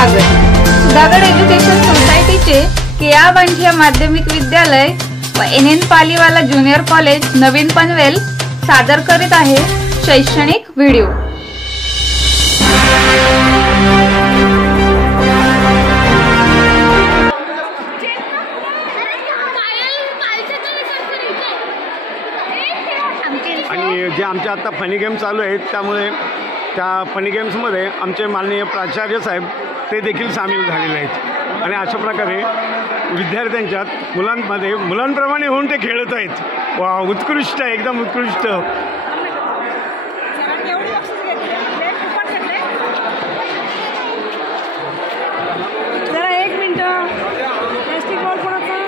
स्वागत। सुधागड एज्युकेशन सोसायटीचे केआ बांठिया माध्यमिक विद्यालय व NN पालीवाला ज्युनियर कॉलेज नवीन पनवेल सादर करीत आहे शैक्षणिक व्हिडिओ। आणि जे आमच्या आता फनी गेम चालू आहेत त्यामुळे त्या फनी गेम्समध्ये आमचे माननीय प्राचार्य साहेब ते देखील सामील झालेले आहेत आणि अशा प्रकारे विद्यार्थ्यांच्यात मुलांप्रमाणे होऊन ते खेळत आहेत। वा, उत्कृष्ट, एकदम उत्कृष्ट। जरा एक मिनिट प्लास्टिक बॉल कोणाचा?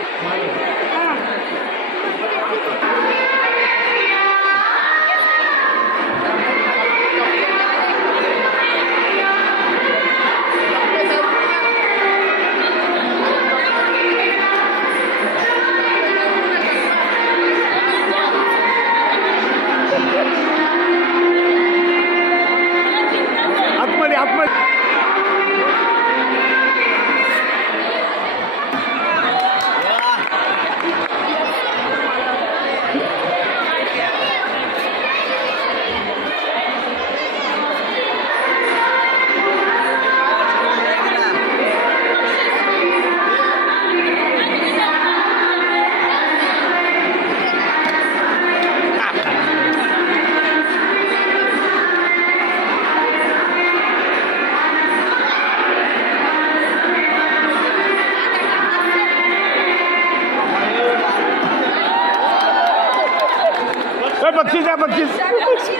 बक्षीस आहे, बक्षीस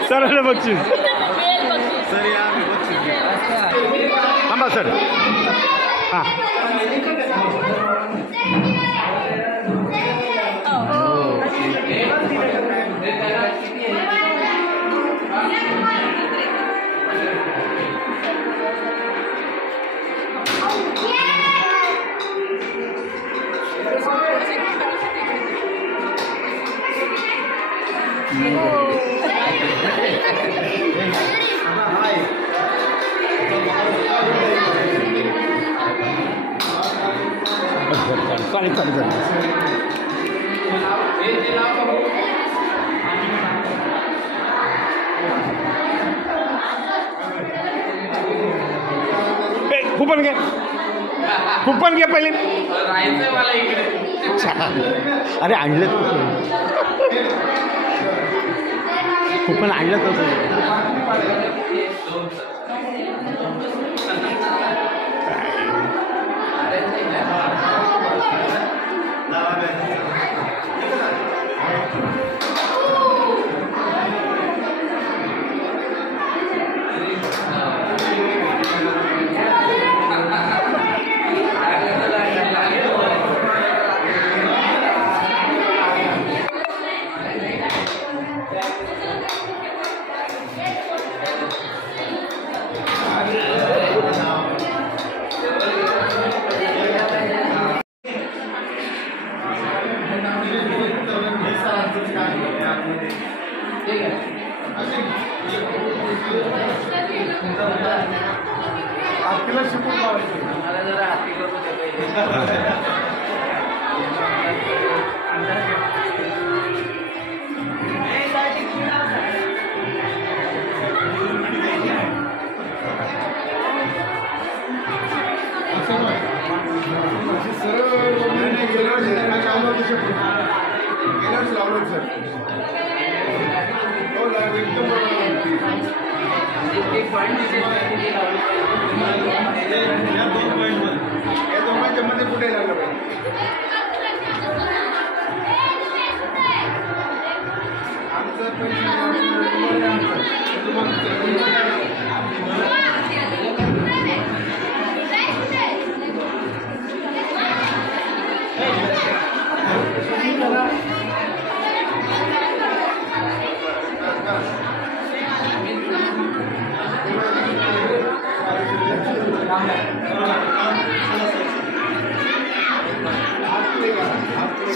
सर, बक्षीस थांबा सर। हां चालेल चालेल चालेल। कुपन घे, कुपन घे पहिले। अरे आणलं कुपन आणलं तसं।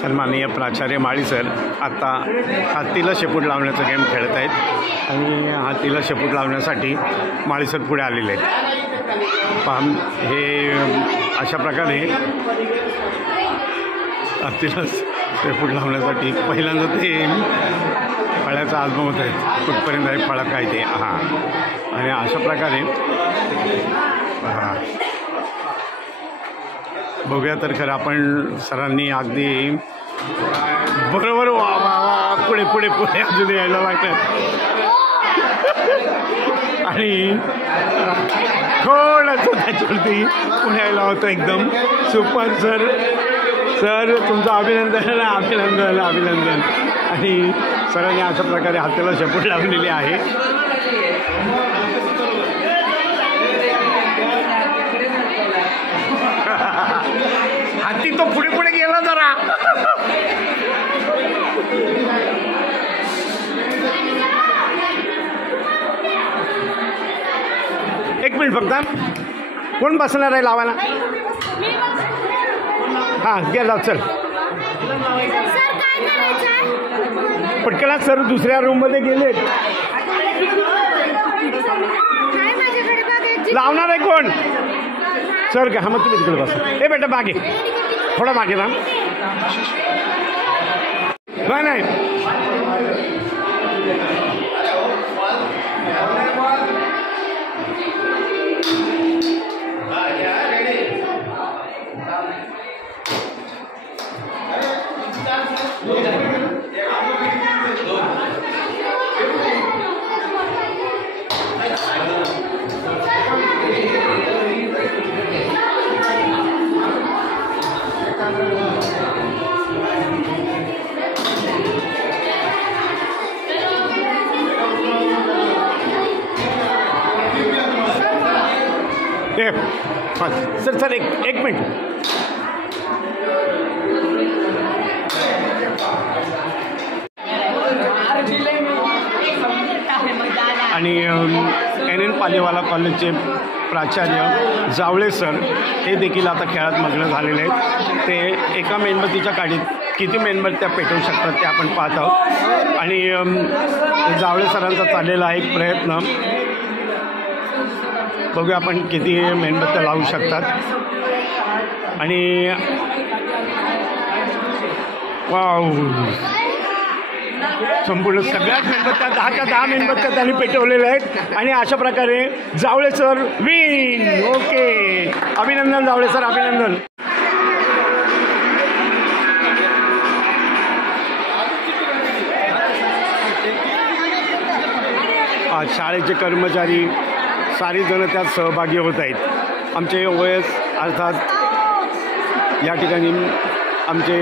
सन्माननीय प्राचार्य माळी सर आता हातीला शेपूट लावण्याचा गेम खेळत आहेत आणि हातीला शेपूट लावण्यासाठी माळी सर पुढे आलेले आहेत। हे अशा प्रकारे तिलाच शेपूट लावण्यासाठी पहिल्यांदा ते फळ्याचा आजमावत आहेत कुठपर्यंत आहे फळं काय ते. हां, आणि अशा प्रकारे हां बघूया तर खरं आपण सरांनी अगदी बरोबर वा वा वा पुढे पुढे पुढे अजून यायला लागतात आणि थोडंसं त्याच्यावरती पुढे यायला होतं. एकदम सुपर सर. सर तुमचं अभिनंदन अभिनंदन अभिनंदन. आणि सरांनी अशा प्रकारे हाताला शेपूट लावलेली आहे. हाती तो पुढे पुढे गेला जरा. एक मिनिट फक्त. कोण बसणार आहे लावायला? हां गेला चल पटकन. सर दुसऱ्या रूममध्ये गेले. लावणार आहे कोण? सर का? हा मग तुम्ही तिकडे बसा. हे बेटा मागे थोडा मागे ना. नाही सर सर एक मिनिट. आणि NN पालीवाला कॉलेजचे प्राचार्य जावळे सर हे देखील आता खेळात मग्न झालेले आहेत. ते एका मेणबत्तीच्या काडीत किती मेणबत्त्या पेटवू शकतात ते आपण पाहत आहोत. आणि जावळे सरांचा चाललेला एक प्रयत्न बघूया आपण किती मेणबत्त्या लावू शकतात. आणि वाव संपूर्ण सगळ्याच मेणबत्त्या 10च्या 10 मेणबत्त्या त्यांनी पेटवलेल्या आहेत. आणि अशा प्रकारे जावळे सर विन. ओके अभिनंदन जावळे सर अभिनंदन. आज शाळेचे कर्मचारी सारी जण त्यात सहभागी होत आहेत. आमचे OS अर्थात या ठिकाणी आमचे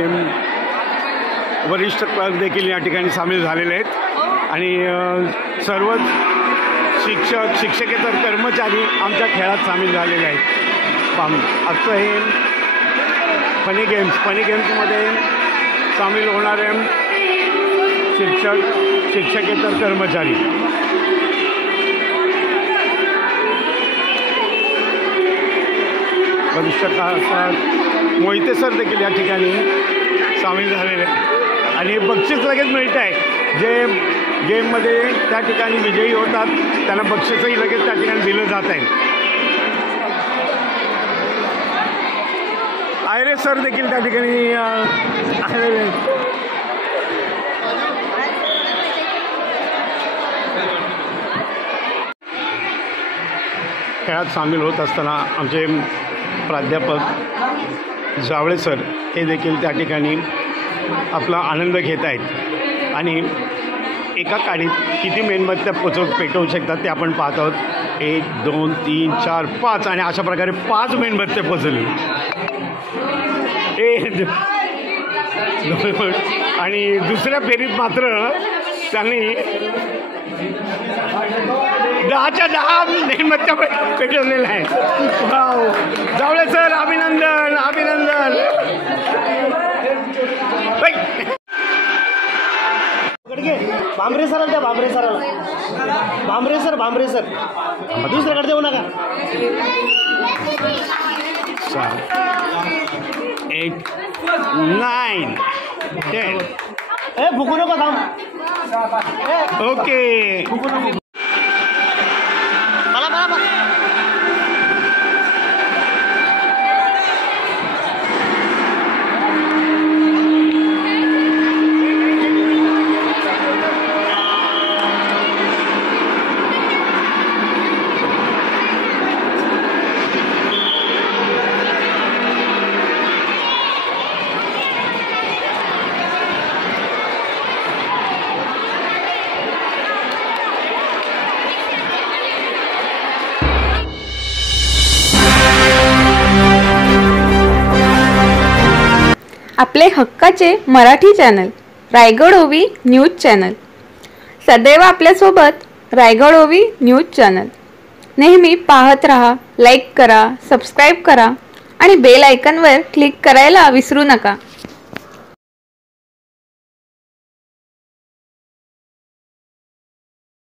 वरिष्ठ क्लर्क देखील या ठिकाणी सामील झालेले आहेत. आणि सर्वच शिक्षक शिक्षकेतर कर्मचारी आमच्या खेळात सामील झालेले आहेत. आजचं हे फनी गेम्समध्ये सामील होणारे शिक्षकेतर कर्मचारी. वरिष्ठ मोहिते सर देखील या ठिकाणी सामील झालेले आहेत. आणि बक्षीस लगेच मिळत आहे. जे गेममध्ये त्या ठिकाणी विजयी होतात त्यांना बक्षीसही लगेच त्या ठिकाणी दिलं जात आहे. आयरे सर देखील त्या ठिकाणी आलेले आहेत. खेळात सामील होत असताना आमचे प्राध्यापक जावळे सर हे देखील त्या ठिकाणी आपला आनंद घेत आहेत. आणि एका काडीत किती मेणबत्त्या पेटवू शकतात ते आपण पाहत आहोत. 1 2 3 4 5 आणि अशा प्रकारे 5 मेणबत्त्या पोचवली. आणि दुसऱ्या फेरीत मात्र त्यांनी 10च्या 10 मेणबत्त्या पेटवलेल्या आहेत. वाव जावळे सर अभिनंदन अभिनंदन. भांबरे सराला द्या. भांबरे सर दुसऱ्याकडे देऊ नका. 8 9 10. फुकू नको थांब. ओके आपले हक्काचे मराठी चॅनल रायगड ओवी न्यूज चॅनल। सदैव आपल्यासोबत रायगड ओवी न्यूज चॅनल। नेहमी पाहत रहा, लाईक करा, सबस्क्राईब करा आणि बेल आयकॉनवर क्लिक करायला विसरू नका।